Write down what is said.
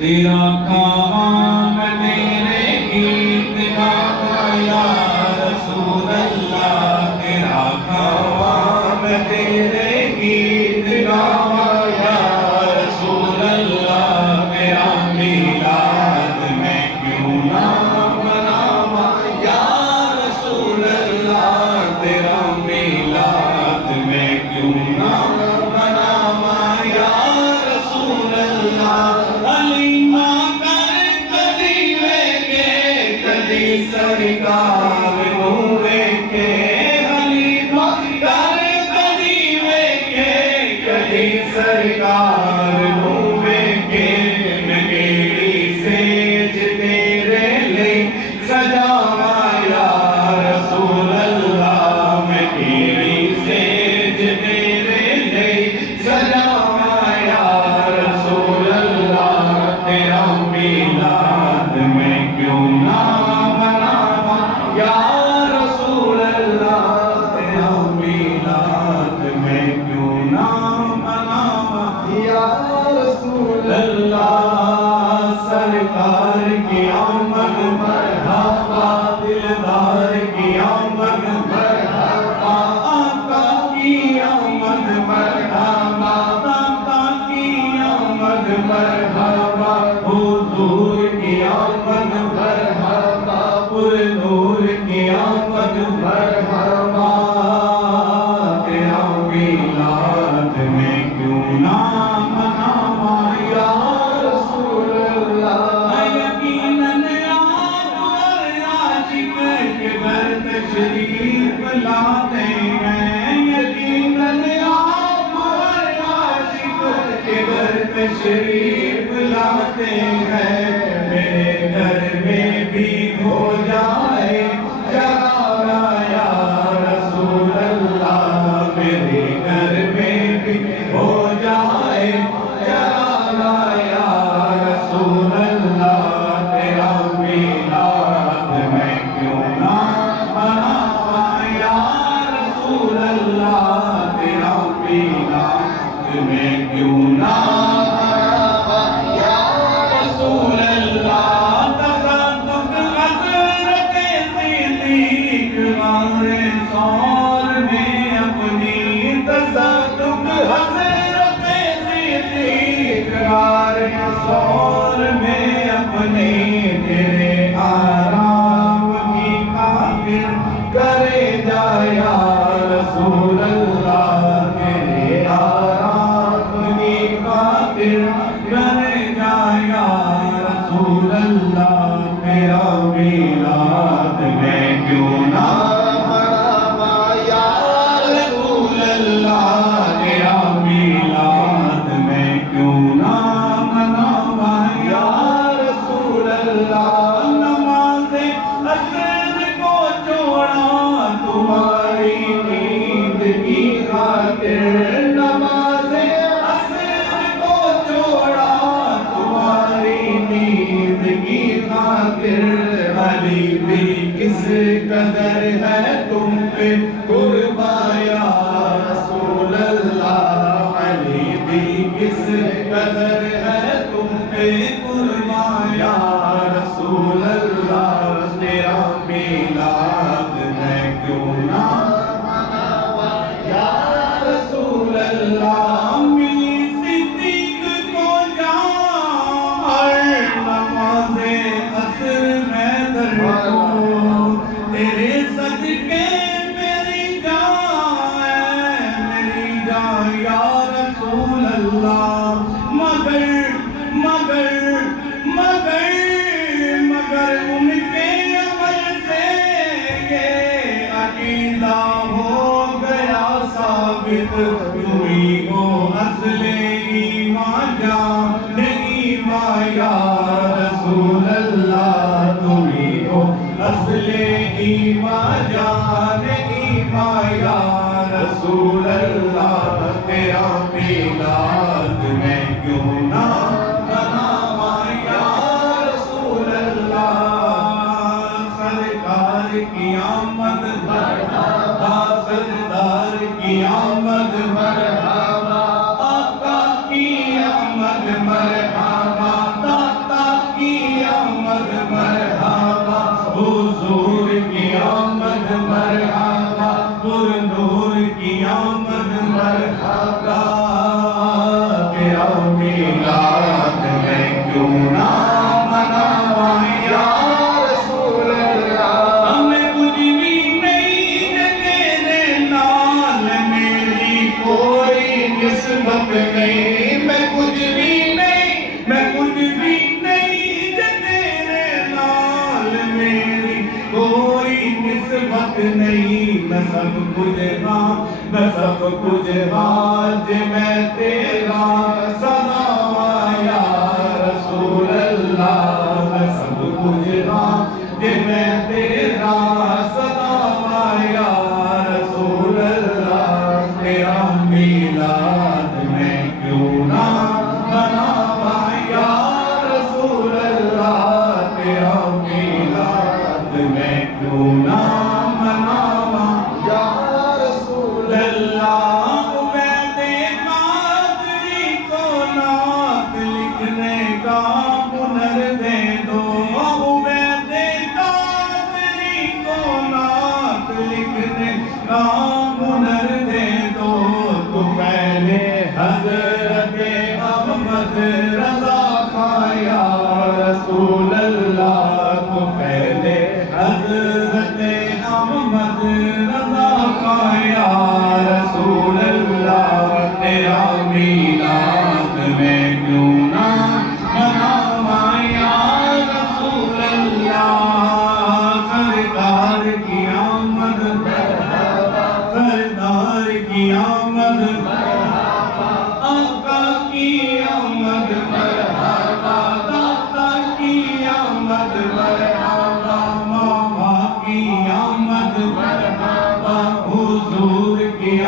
تیرا کام تیرے گیت گاتا یا رسول اللہ، تیرا کام تیرے گیت گاتا یا رسول اللہ، تیرا میلاد میں کیوں نہ مناواں یا رسول اللہ، تیرا میلاد میں کیوں نہ مناواں یا رسول اللہ۔ سرکار ہوئے کے حلیمہ کر کدی کے کدی سرکار ہوئے کے، میں میری سیج تیرے لئے سجاواں یا رسول اللہ، میں میری سیج تیرے لئے سجاواں یا رسول اللہ، تیرا میلاد میں کیوں نہ یا رسول اللہ، تیرا میلاد میں کیوں نہ مناواں یا رسول اللہ۔ سرکار کی آمد مرحبا، دلدار کی آمد مرحبا، آقا کی آمد مرحبا، آقا کی آمد مرحبا، حضور کی آمد مرحبا، پرنور کی آمد مرحبا، تیرا میلاد میں کیوں نہ مناواں یا رسول اللہ۔ یقیناً آپ ہر عاشق کے گھر تشریف لاتے ہیں، یقیناً آپ ہر عاشق کے گھر تشریف لاتے ہیں، میرے گھر میں بھی ہو جائے جگہ یا رسول اللہ، میرے گھر میں بھی ہو جائے جگہ یا رسول اللہ، تیرا میلاد میں کیوں نہ مناواں یا رسول اللہ، تیرا میلاد میں کیوں نہ مناواں یا رسول اللہ۔ سور میں اپنی تصدق حضرت صدیق غار سور میں اپنی، تیرے آرام کی خاطر کرے جا یا رسول اللہ، تیرے آرام کی خاطر کرے جا یا رسول اللہ، تیرا میلاد میں کیوں نہ علی بھی کس قدر ہے تم پہ قربان یا رسول اللہ، علی بھی کس قدر ہے تم پہ قربان یا رسول اللہ، تیرا میلاد میں کیوں نہ مناواں یا رسول اللہ۔ تیرے صدقے میری جان ہے، میری جان یا رسول اللہ، مگر ان کے عمل سے یہ عقیدہ ہو گیا ثابت، تمہیں ہو اصل ایمان جان ایمان یا رسول اللہ، تمہیں ہو اصل ایمان جان ایمان یا رسول اللہ، تیرا میلاد میں کیوں نہ مناواں یا رسول اللہ۔ سرکار کی آمد مرحبا، سردار کی آمد مرحبا، آقا کی آمد مرحبا، کیوں نہ مناواں یا رسول اللہ ہمیں کچھ بھی نہیں تیرے نال میری کوئی نسبت نہیں میں کچھ بھی نہیں تیرے نال میری کوئی نسبت نہیں میں سب کچھ ہاں جے میں تیرا سدا یا رسول اللہ میں سب کچھ ہاں جے میں تیرا سدا یا رسول اللہ تیرا میلاد میں کیوں نہ مناواں یا رسول اللہ تیرا میلاد میں کیوں نہ مناواں یا رسول اللہ عبید قادری کو نعت لکھنے کا ہنر دے دو عبید قادری کو نعت لکھنے کا ہنر دے دو تو پہلے حضرت احمد رضا کا یا رسول اللہ تو پہلے حضرت احمد رضا کا یا رسول اللہ تیرا میلاد میں کیوں نہ مناواں یا رسول اللہ سرکار کی آمد سردار کی آمد آقا کی آمد مرحبا داتا کی آمد مرحبا ماما کی آمد مرحبا حضور کی